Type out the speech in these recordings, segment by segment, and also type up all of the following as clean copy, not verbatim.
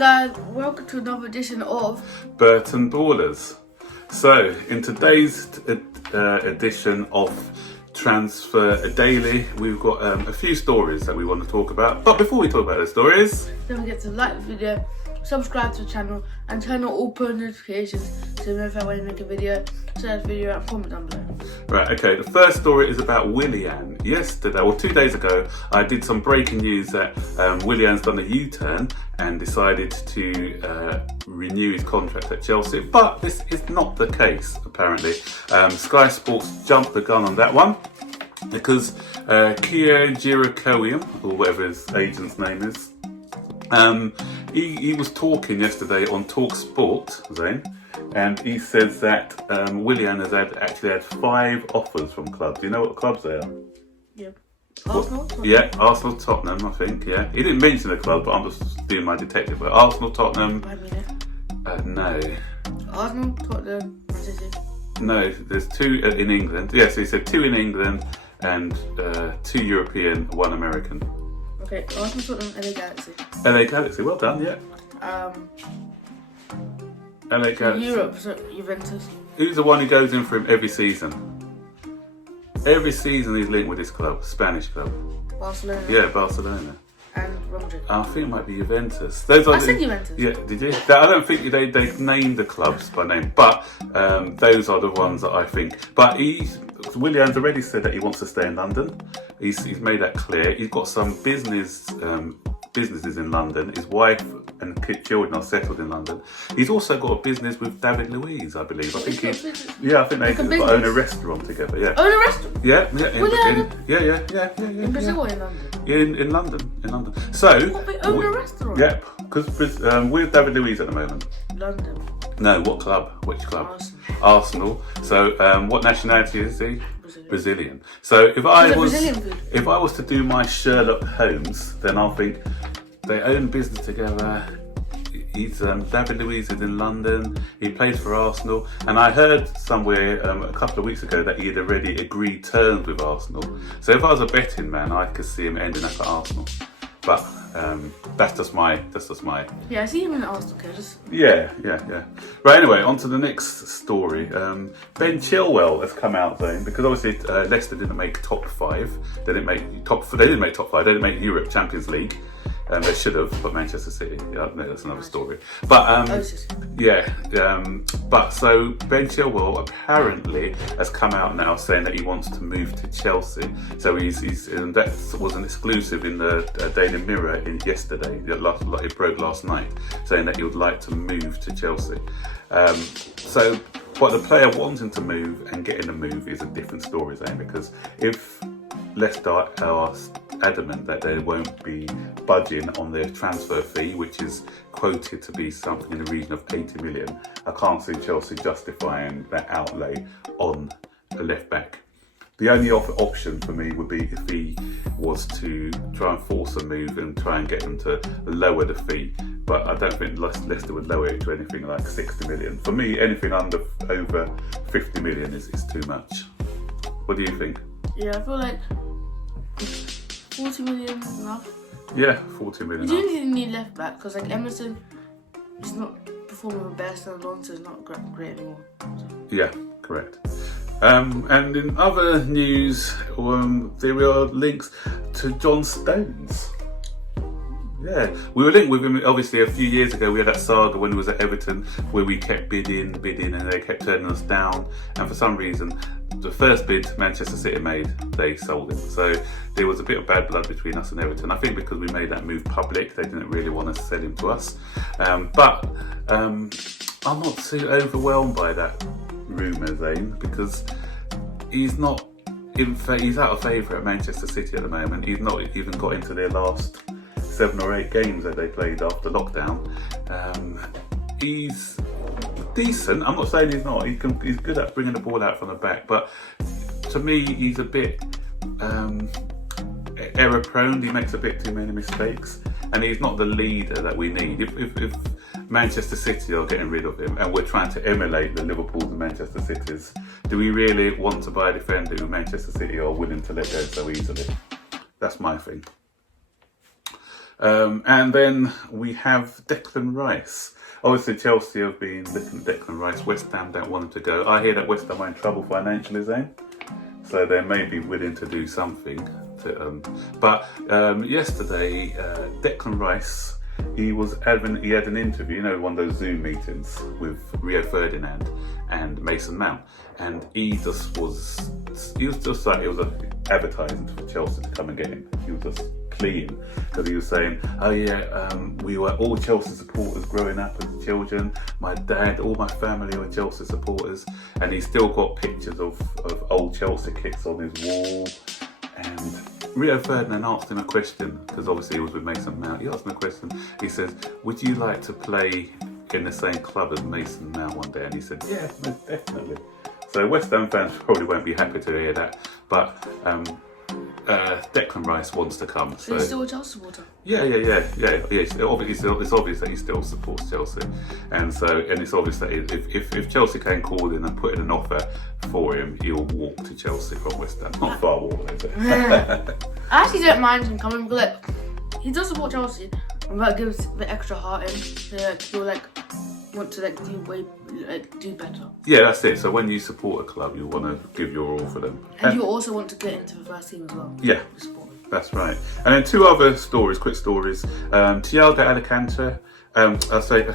guys, welcome to another edition of Burton Ballers. So in today's edition of Transfer Daily, we've got a few stories that we want to talk about. But before we talk about the stories, don't forget to like the video, subscribe to the channel and turn on all post notifications so you know if I want to make a video, share this video and comment down below. Right, okay, the first story is about Willian. Yesterday, or 2 days ago, I did some breaking news that Willian's done a U-turn and decided to renew his contract at Chelsea, but this is not the case, apparently. Sky Sports jumped the gun on that one because Kia Jirakowian, or whatever his agent's name is, he was talking yesterday on Talk Sport, Zane, and he says that Willian has actually had 5 offers from clubs. Do you know what clubs they are? Yeah. Arsenal? Yeah, Arsenal, Tottenham, I think, yeah. He didn't mention the club, but I'm just doing my detective. But Arsenal, Tottenham... no. Arsenal, Tottenham, Man City. No, there's 2 in England. Yes, he said 2 in England and 2 European, 1 American. Okay, Arsenal, Tottenham, LA Galaxy. LA Galaxy, well done, yeah. LA Galaxy. Europe, so Juventus. Who's the one who goes in for him every season? Every season he's linked with this club, Spanish club. Barcelona. Yeah, Barcelona. And Real Madrid. I think it might be Juventus. Those are I said Juventus. Yeah, did you? I don't think they've named the clubs by name, but those are the ones that I think. But Willian's already said that he wants to stay in London. He's made that clear. He's got some businesses in London. His wife and children are settled in London. He's also got a business with David Luiz, I believe. I think they own a restaurant together. Yeah. Own a restaurant? Yeah. Yeah. In Brazil or in London? In London. So. What, they own a restaurant? Yep. Because with David Luiz at the moment. London. No, what club? Which club? Arsenal. So, what nationality is he? Brazilian. So if I was to do my Sherlock Holmes, then I'll think they own business together. He's David Luiz is in London. He plays for Arsenal, and I heard somewhere a couple of weeks ago that he had already agreed terms with Arsenal. So if I was a betting man, I could see him ending up at Arsenal. But that's just my. Yeah, I see him in Arsenal. Yeah. Right. Anyway, on to the next story. Ben Chilwell has come out then because obviously Leicester didn't make top 5. They didn't make top 5. They didn't make Europe Champions League. They should have, but Manchester City. Yeah, no, that's another story. But but so Ben Chilwell apparently has come out now saying that he wants to move to Chelsea. So and that was an exclusive in the Daily Mirror yesterday. It broke last night, saying that he would like to move to Chelsea. So, but the player wanting to move and getting a move is a different story, Zane, because if Leicester are adamant that they won't be budging on their transfer fee, which is quoted to be something in the region of 80 million. I can't see Chelsea justifying that outlay on a left back. The only option for me would be if he was to try and force a move and try and get them to lower the fee. But I don't think Leicester would lower it to anything like 60 million. For me, anything over 50 million is too much. What do you think? Yeah, I feel like 40 million is enough. Yeah, 40 million. You do need left back because like Emerson is not performing the best and Alonso is not great anymore. So. Yeah, correct. And in other news, there are links to John Stones. Yeah, we were linked with him obviously a few years ago. We had that saga when he was at Everton where we kept bidding and they kept turning us down. And for some reason, the first bid Manchester City made, they sold him. So there was a bit of bad blood between us and Everton. I think because we made that move public, they didn't really want to sell him to us. But I'm not too overwhelmed by that rumour, Zane, because he's not. He's out of favour at Manchester City at the moment. He's not even got into their last 7 or 8 games that they played after lockdown. He's decent. I'm not saying he's not. He's good at bringing the ball out from the back, but to me, he's a bit error prone. He makes a bit too many mistakes, and he's not the leader that we need. If Manchester City are getting rid of him, and we're trying to emulate the Liverpools and Manchester Cities, do we really want to buy a defender who Manchester City are willing to let go so easily? That's my thing. And then we have Declan Rice. Obviously, Chelsea have been looking at Declan Rice. West Ham don't want him to go. I hear that West Ham are in trouble financially, Zane. So they may be willing to do something. But yesterday, Declan Rice, he had an interview, you know, one of those Zoom meetings with Rio Ferdinand and Mason Mount, and he was just like, it was an advertising for Chelsea to come and get him. He was just pleading because he was saying, oh yeah, we were all Chelsea supporters growing up as children. My dad, all my family were Chelsea supporters, and he's still got pictures of old Chelsea kits on his wall. And Rio Ferdinand asked him a question, because obviously he was with Mason Mount. He asked him a question. He says, would you like to play in the same club as Mason Mount one day? And he said, yeah, most definitely. So West Ham fans probably won't be happy to hear that. But Declan Rice wants to come. So he's still a Chelsea supporter? Yeah. It's obvious that he still supports Chelsea. And it's obvious that if Chelsea can call in and put in an offer for him, he'll walk to Chelsea from West Ham. Not far walk, is it? I actually don't mind him coming, but he does support Chelsea, and that gives the extra heart in. So he'll want to do better. Yeah, that's it. So when you support a club, you want to give your all for them, and you also want to get into the first team as well. Yeah, that's right. And then two other stories, quick stories. Chilwell and Alcantara. I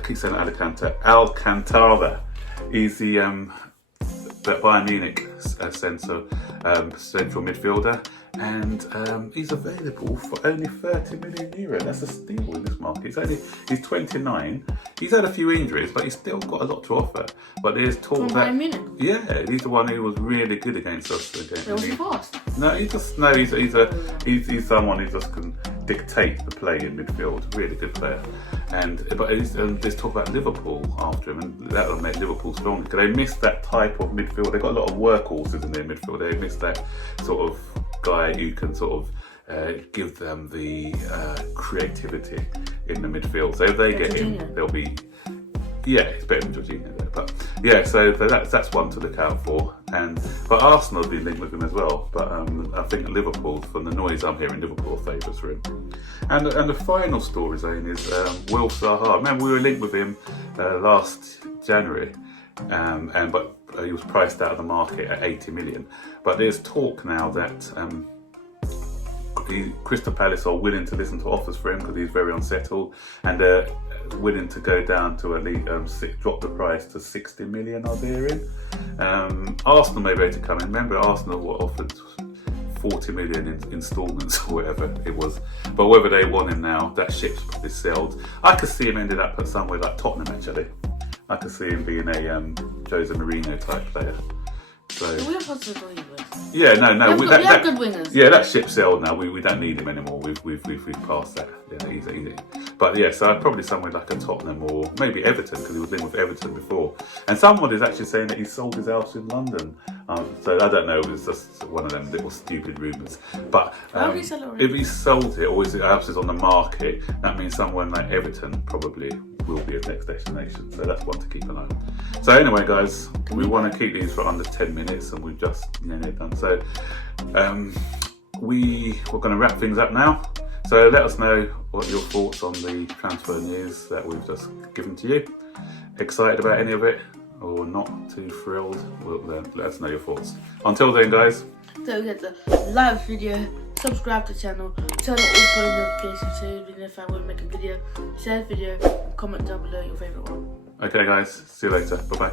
keep saying Alcantara. He's the Bayern Munich central midfielder, and he's available for only €30 million. That's a steal in this market. He's 29. He's had a few injuries, but he's still got a lot to offer. But there's talk that Bayern Munich? Yeah, he's the one who was really good against us. Was he fast? No, he's someone who just can dictate the play in midfield. Really good player. But there's talk about Liverpool after him, and that will make Liverpool stronger because they miss that type of midfield. They've got a lot of workhorses in their midfield. They miss that sort of guy who can sort of give them the creativity in the midfield. So if they get him, they'll be. Yeah, it's better than Jorginho there, but yeah. So that's one to look out for. But Arsenal have been linked with him as well. But I think Liverpool, from the noise I'm hearing, Liverpool favourites for him. And the final story, Zane, is Wilfred Zaha. Remember, we were linked with him last January, but he was priced out of the market at 80 million. But there's talk now that Crystal Palace are willing to listen to offers for him because he's very unsettled, and they're willing to go down to at least drop the price to 60 million. I'll be hearing. Arsenal may be able to come in. Remember, Arsenal were offered 40 million in instalments or whatever it was. But whether they want him now, that ship's probably sailed. I could see him ended up at somewhere like Tottenham actually. I could see him being a Jose Mourinho type player. So we have positive wingers. Yeah, no. We have good wingers. Yeah, that ship sailed now. We don't need him anymore. We've passed that. Yeah, easy. But yeah, so I'd probably somewhere like a Tottenham or maybe Everton because he was linked with Everton before. And someone is actually saying that he sold his house in London. So I don't know. It was just one of them little stupid rumours. But if he sold it or his house is on the market, that means someone like Everton probably will be his next destination. So that's one to keep an eye on. So anyway, guys, we want to keep these for under 10 minutes, and we've just nearly done. So we're going to wrap things up now. So let us know what your thoughts on the transfer news that we've just given to you. Excited about any of it or not too thrilled? Well, let us know your thoughts. Until then, guys. Don't forget to like the video, subscribe to the channel, turn on all post notifications so you know if I want to make a video, share the video, comment down below your favourite one. Okay, guys. See you later. Bye-bye.